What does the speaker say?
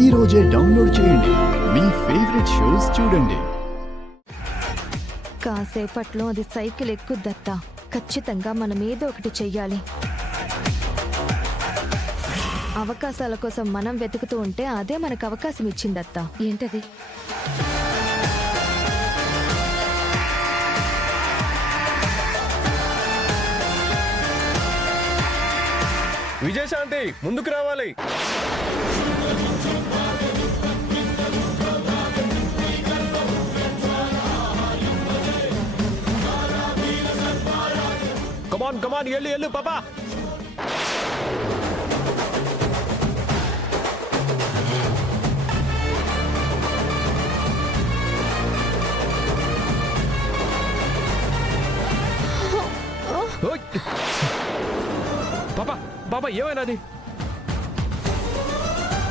ఈ రోజే డౌన్లోడ్ చేయండి. మీ ఫేవరెట్ షోస్ చూడండి. కాసేపట్లో అది సైకిల్ ఎక్కుద్దత్తా. ఖచ్చితంగా మనం ఏదో ఒకటి చెయ్యాలి. అవకాశాల కోసం మనం వెతుకుతూ ఉంటే అదే మనకు అవకాశం ఇచ్చిందత్తా. ఏంటది? విజయశాంతి ముందుకు రావాలి. కమాన్ కమాన్, ఎల్లు ఎల్లు పాపా. పాపా పాపా ఏమైనాది?